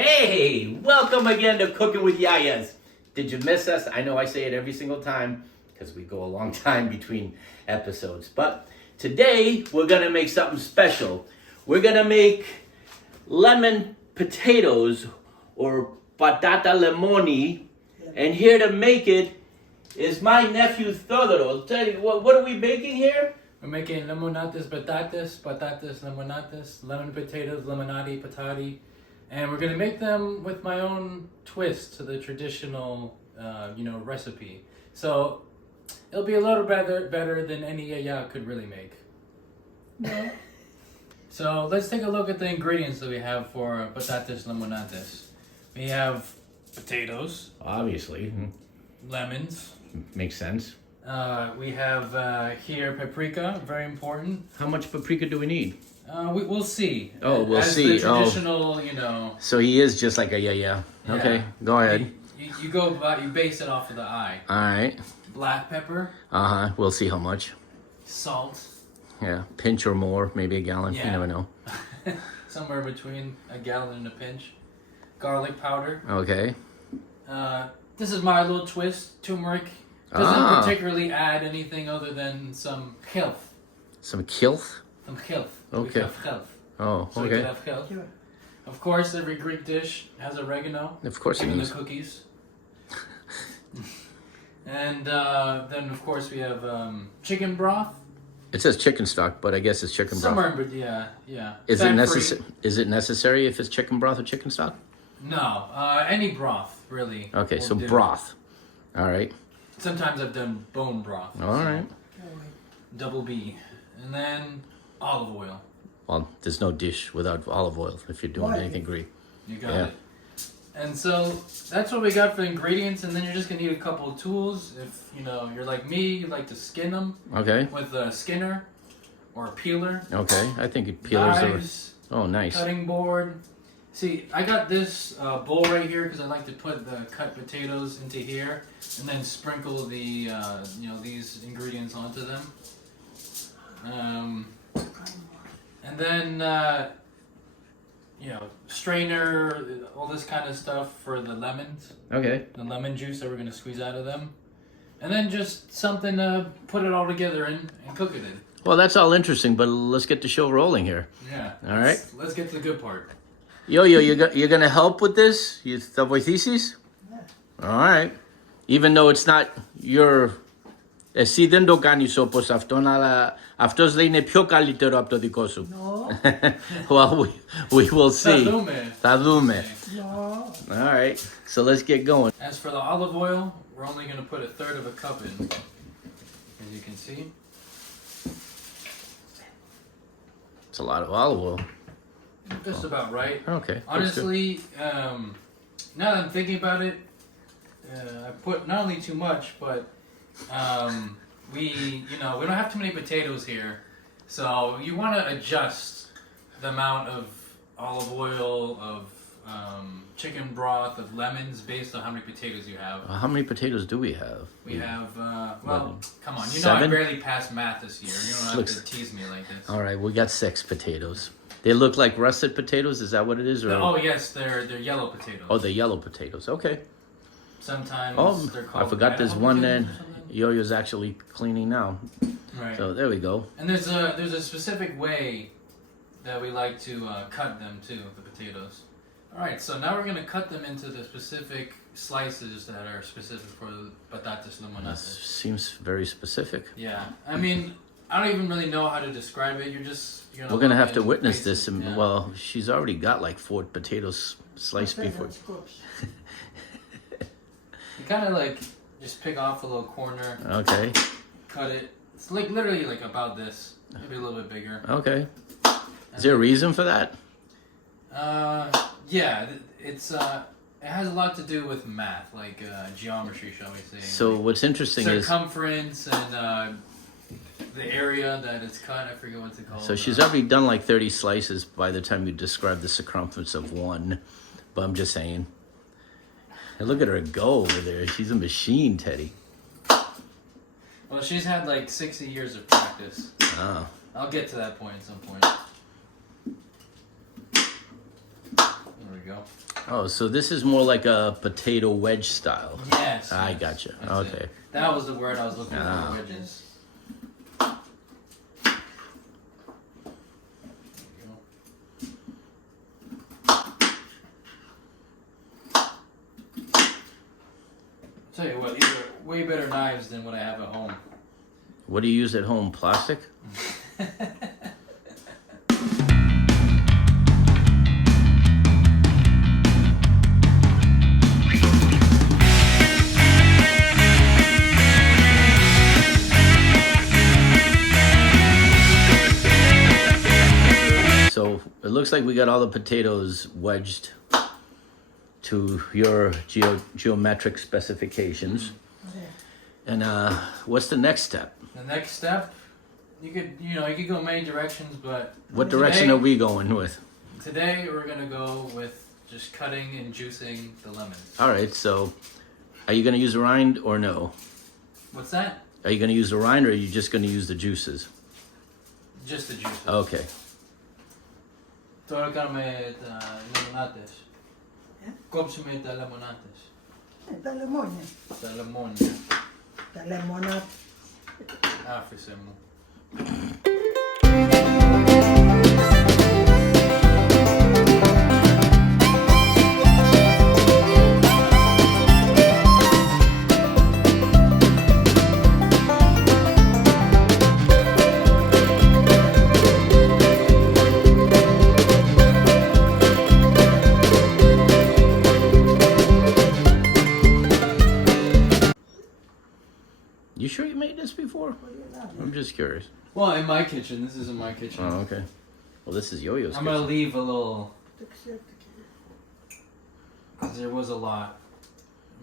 Hey, welcome again to Cooking with Yia-Yias. Did you miss us? I know I say it every single time because we go a long time between episodes. But today we're going to make something special. We're going to make lemon potatoes or patata limoni. And here to make it is my nephew Theodoro. Tell you, what are we making here? We're making limonates patatas, patatas limonates, lemon potatoes, limonati, patati. And we're going to make them with my own twist to the traditional, recipe. So it'll be a little better than any Yia-Yia could really make. No. So let's take a look at the ingredients that we have for patatas limonates. We have potatoes, Obviously. lemons. Makes sense. We have here paprika, very important. How much paprika do we need? We'll see. Oh, we'll As see. The traditional, So he is just like a Yia-Yia. Okay, go ahead. You go about, you base it off of the eye. All right. Black pepper, We'll see how much. salt, Yeah, pinch or more, maybe a gallon. You Yeah. never know. somewhere between a gallon and a pinch. Garlic powder. Okay. This is my little twist. Turmeric doesn't particularly add anything other than some health. Some kilth. Some health. Okay. We have health. Oh, So we can okay. have health. Sure. Of course, every Greek dish has oregano. Of course it Even the is. cookies. And then, of course, we have chicken broth. It says chicken stock, but I guess it's chicken broth. Somewhere, but yeah. Is it Fat-free. necessary? Is it necessary if it's chicken broth or chicken stock? No, any broth really. Okay, will so do. broth. All right. Sometimes I've done bone broth. All right. Double B, and then olive oil. Well, there's no dish without olive oil if you're doing Right. anything Greek. You got Yeah. it. And so that's what we got for ingredients, and then you're just gonna need a couple of tools. If you're like me, you like to skin them Okay. with a skinner or a peeler. Okay. I think it peelers are. Knives, Oh, nice. cutting board. See, I got this bowl right here because I like to put the cut potatoes into here and then sprinkle the these ingredients onto them. And then strainer, all this kind of stuff for the lemons, Okay. the lemon juice that we're gonna squeeze out of them, and then just something to put it all together in and cook it in. Well, that's all interesting, but let's get the show rolling here. Yeah. All right. Let's get to the good part. Yo-Yo, you're gonna help with this? You the voices? Yeah. All right. Even though it's not your... Εσύ δεν το κάνεις όπως αυτόν, αλλά αυτός λέει είναι πιο καλύτερο από το δικό σου. No. Well, we will see. Θα δούμε. Θα δούμε. No. All right. So let's get going. As for the olive oil, we're only going to put a third of a cup in, as you can see. It's a lot of olive oil. Just about right. Okay. that's good. Honestly, now that I'm thinking about it, I put not only too much, but we don't have too many potatoes here, so you want to adjust the amount of olive oil, of chicken broth, of lemons based on how many potatoes you have. How many potatoes do we have? We have, Well, come on, I seven? barely passed math this year. You don't have Looks- to tease me like this. All right, we got 6 potatoes. They look like russet potatoes. Is that what it is? Or... Oh yes, they're yellow potatoes. Oh, the yellow potatoes. Okay. Sometimes Oh, they're called I forgot there's red one potatoes that or something. Yo-Yo's actually cleaning now. Right. So there we go. And there's a specific way that we like to cut them too, the potatoes. All right, so now we're gonna cut them into the specific slices that are specific for the patatas That limonates. seems very specific. Yeah, I mean, I don't even really know how to describe it. You're We're gonna look have to and witness taste this. it, And, yeah. Well, she's already got like 4 potatoes sliced before. You kind of like just pick off a little corner, Okay. cut it. It's like literally like about this, maybe a little bit bigger. Okay. Is there a reason for that? Yeah, it's it has a lot to do with math, like geometry, shall we say? So like what's interesting is, circumference and the area that it's cut. I forget what's it called. so she's already done like 30 slices by the time you describe the circumference of one. But I'm just saying. And look at her go over there. She's a machine, Teddy. Well, she's had like 60 years of practice. Oh. I'll get to that point at some point. There we go. Oh, so this is more like a potato wedge style. Yes. I yes. gotcha. That's Okay. it. That was the word I was looking Ah. for. Wedges. Tell you what, these are way better knives than what I have at home. What do you use at home? Plastic? So it looks like we got all the potatoes wedged to your geometric specifications. And what's the next step? The next step, you could go many directions, but What direction today- are we going with? Today we're gonna go with just cutting and juicing the lemons. All right, so are you going to use the rind or no? What's that? Are you going to use the rind or are you just going to use the juices? Just the juices. Okay. Τώρα κάνουμε τα λεμονάτες. Κόψουμε τα λεμονάτες. Τα λεμόνια. Τα λεμόνια. Τα λεμόνα. Άφησε μου. You sure you made this before? I'm just curious. Well, in my kitchen. This isn't my kitchen. Oh, okay. Well, this is Yo-Yo's I'm gonna kitchen. leave a little, because there was a lot.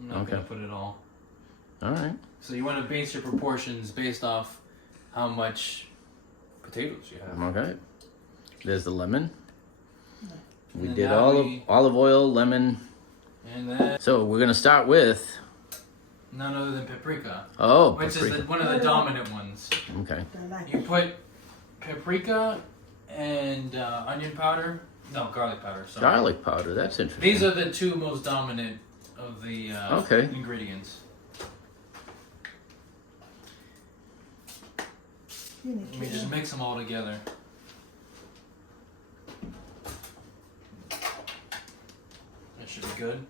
I'm not Okay. gonna put it all. All right. So you want to base your proportions based off how much potatoes you have. Okay. There's the lemon. We And did now olive oil, lemon. And then So we're gonna start with none other than paprika, which paprika. is one of the dominant ones. Okay. You put paprika and onion powder. No, garlic powder. Sorry. Garlic powder. That's interesting. These are the two most dominant of the Okay. ingredients. Let me just mix them all together. That should be good.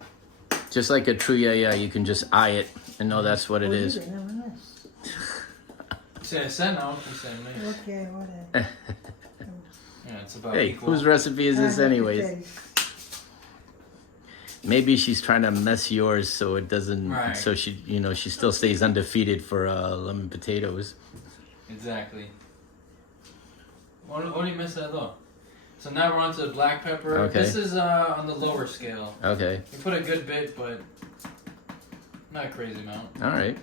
Just like a true Yia-Yia, you can just eye it and know that's what it is. Say no, you say me. Okay, whatever. Yeah, it's about Hey, equal. whose recipe is this anyways? Maybe she's trying to mess yours so it doesn't, Right. so she, she still stays undefeated for lemon potatoes. Exactly. What do you miss that though? So now we're on to black pepper. Okay. This is on the lower scale. Okay. You put a good bit, but not a crazy amount. All right.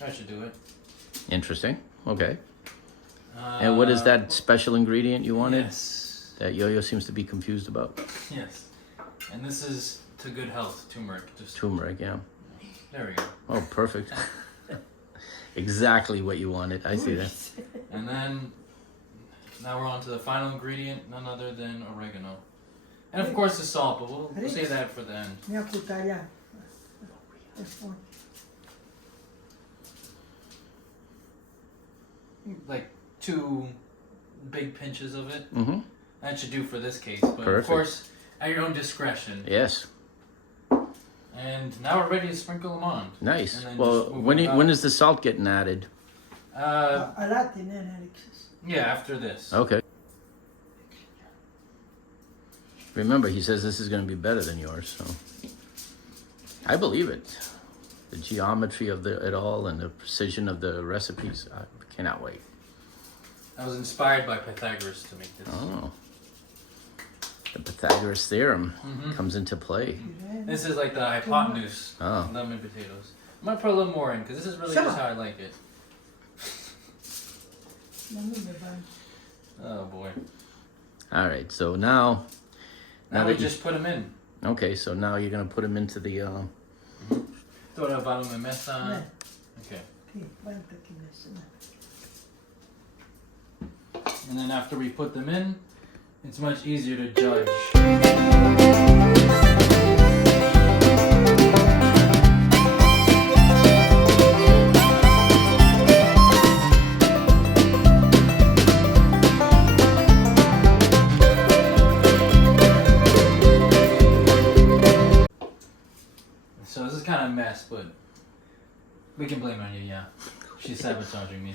That should do it. Interesting. Okay. And what is that special ingredient you wanted Yes. that Yo-Yo seems to be confused about? Yes. And this is to good health, turmeric. Just Turmeric, yeah. there we go. Oh, perfect. Exactly what you wanted. I see that. And then now we're on to the final ingredient, none other than oregano. And of course the salt, but we'll save that for the end. Μια κουταλιά. Like 2 big pinches of it. Mm-hmm. That should do for this case. But Perfect. of course, at your own discretion. Yes. And now we're ready to sprinkle them on. Nice. And then Well, just move when it when up. is the salt getting added? Αλάτι, ναι, ναι, ρίξες. Yeah, after this. Okay. Remember, he says this is going to be better than yours, so I believe it. The geometry of it all and the precision of the recipes, I cannot wait. I was inspired by Pythagoras to make this. Oh, the Pythagoras theorem Mhm. comes into play. This is like the hypotenuse Oh. of lemon potatoes. I'm gonna put a little more in because this is really just how I like it. Να μην με βάλει. Oh boy. All right, so now Now that we you- just put them in. okay, so now you're going to put them into the Τώρα βάλουμε μέσα. Ναι. Okay. Τι, βάλτε τα εκεί μέσα. Ναι. And then after we put them in, it's much easier to judge. kind of mess, but we can blame it on Yia-Yia. She's sabotaging me.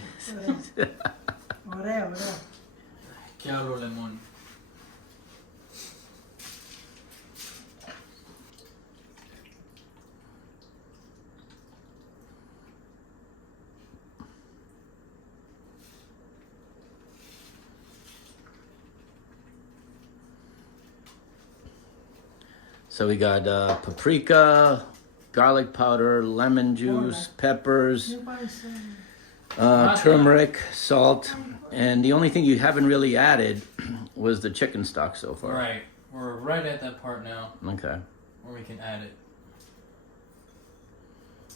Oreo. Que hablo lemon. So we got paprika, garlic powder, lemon juice, peppers, turmeric, salt, and the only thing you haven't really added was the chicken stock so far. Right. We're right at that part now Okay. where we can add it.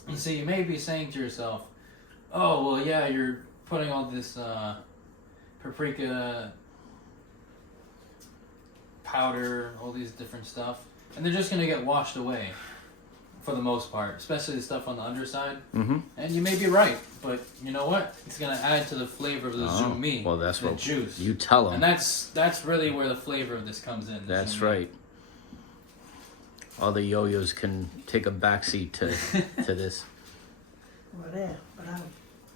And so you may be saying to yourself, oh, well, yeah, you're putting all this paprika powder, all these different stuff, and they're just going to get washed away for the most part, especially the stuff on the underside. Mm-hmm. And you may be right, but you know what? It's going to add to the flavor of the zumi, well, that's the what juice. you tell them. And that's really where the flavor of this comes in. That's zumi. right. All the yo-yos can take a backseat to this. Oreo, bravo.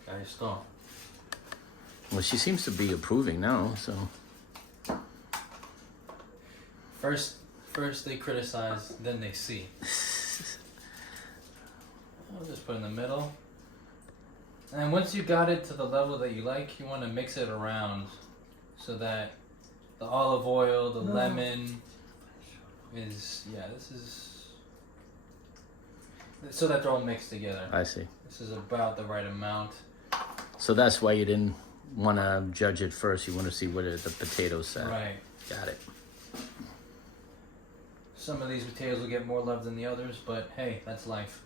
Ahí está. Well, she seems to be approving now, so. First they criticize, then they see. I'll just put in the middle. And once you got it to the level that you like, you want to mix it around so that the olive oil, the lemon is, this is, so that they're all mixed together. I see. This is about the right amount. So that's why you didn't want to judge it first. You want to see what the potatoes said. Right. Got it. Some of these potatoes will get more love than the others, but hey, that's life.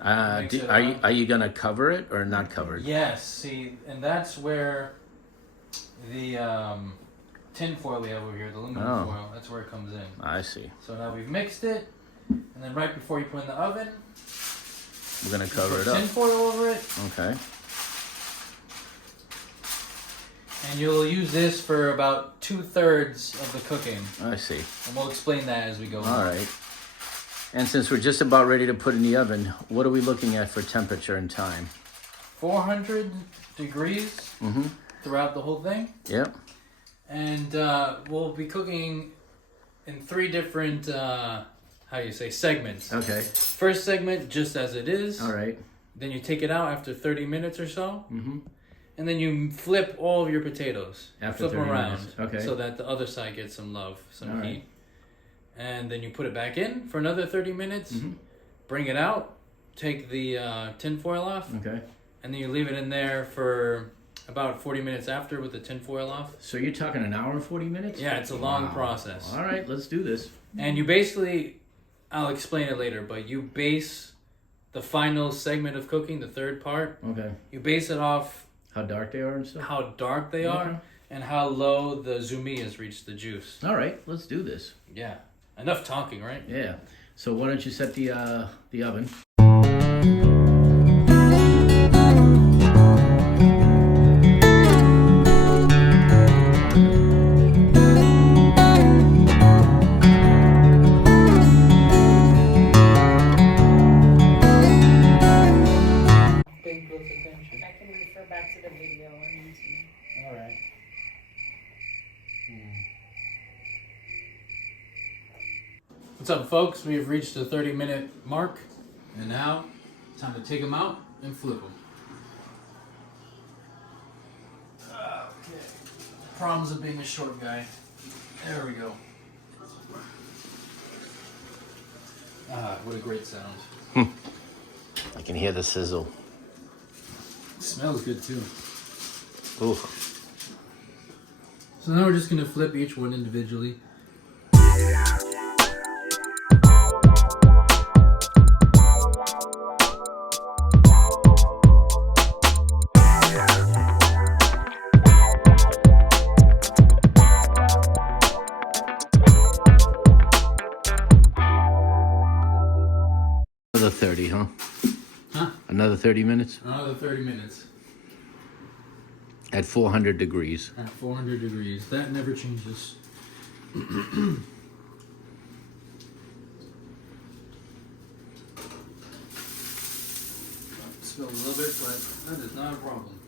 Are you gonna cover it or not cover it? Yes, see, and that's where the tin foil we have over here, the aluminum foil, that's where it comes in. I see. So now we've mixed it, and then right before you put it in the oven, We're gonna cover it put up. tin foil over it, Okay. and you'll use this for about 2/3 of the cooking. I see. And we'll explain that as we go. All right. And since we're just about ready to put in the oven, what are we looking at for temperature and time? 400 degrees throughout the whole thing. Yep. And we'll be cooking in 3 different, segments. Okay. First segment, just as it is. All right. Then you take it out after 30 minutes or so. Mm-hmm. And then you flip all of your potatoes. After flip them 30 around. minutes. Okay. So that the other side gets some love, some All heat. right. And then you put it back in for another 30 minutes. Mm-hmm. Bring it out. Take the tin foil off. Okay. And then you leave it in there for about 40 minutes after with the tin foil off. So you're talking an hour and 40 minutes? Yeah, it's a long process. All right, let's do this. And you basically, I'll explain it later, but you base the final segment of cooking, the third part, Okay. you base it off How dark they are and stuff? how dark they are Okay. and how low the zumi has reached the juice. All right, let's do this. Yeah. Enough talking, right? Yeah. So why don't you set the oven? Big close attention. I can refer back to the video on YouTube. All right. What's up, folks? We have reached the 30-minute mark, and now it's time to take them out and flip them. Okay. Problems of being a short guy. There we go. Ah, what a great sound. I can hear the sizzle. It smells good too. Ooh. So now we're just gonna flip each one individually. Another 30, huh? Huh? Another 30 minutes? Another 30 minutes At 400 degrees. at 400 degrees. That never changes. a little bit, but that is not a problem.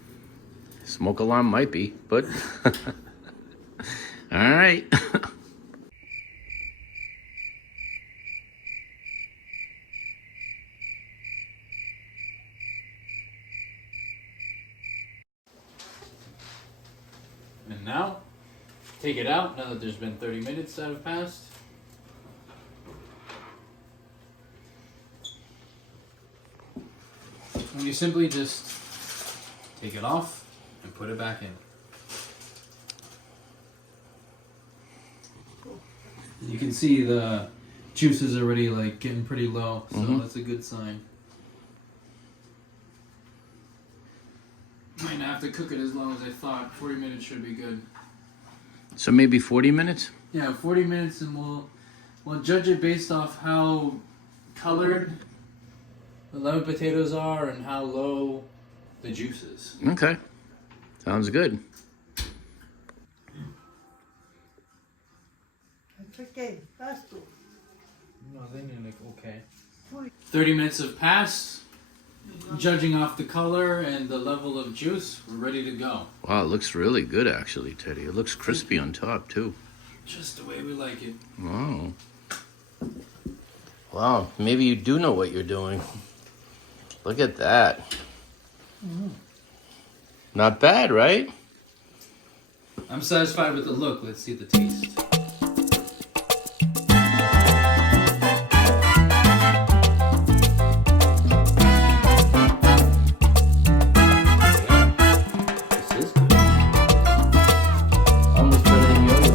Smoke alarm might be, but all right. And now, take it out now that there's been 30 minutes that have passed. And you simply just take it off and put it back in. You can see the juice is already like getting pretty low, so that's a good sign. Might not have to cook it as long as I thought. 40 minutes should be good. So maybe 40 minutes? Yeah, 40 minutes, and we'll judge it based off how colored the lemon potatoes are and how low the juice is. Okay. Sounds good. It's okay. Basta. No, then you're like, okay. 30 minutes have passed. Judging off the color and the level of juice, we're ready to go. Wow, it looks really good actually, Teddy. It looks crispy on top too. Just the way we like it. Wow. Wow, maybe you do know what you're doing. Look at that. Not bad, right? I'm satisfied with the look. Let's see the taste. This is good. Almost better than yours.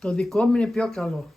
Sto di comine più calore.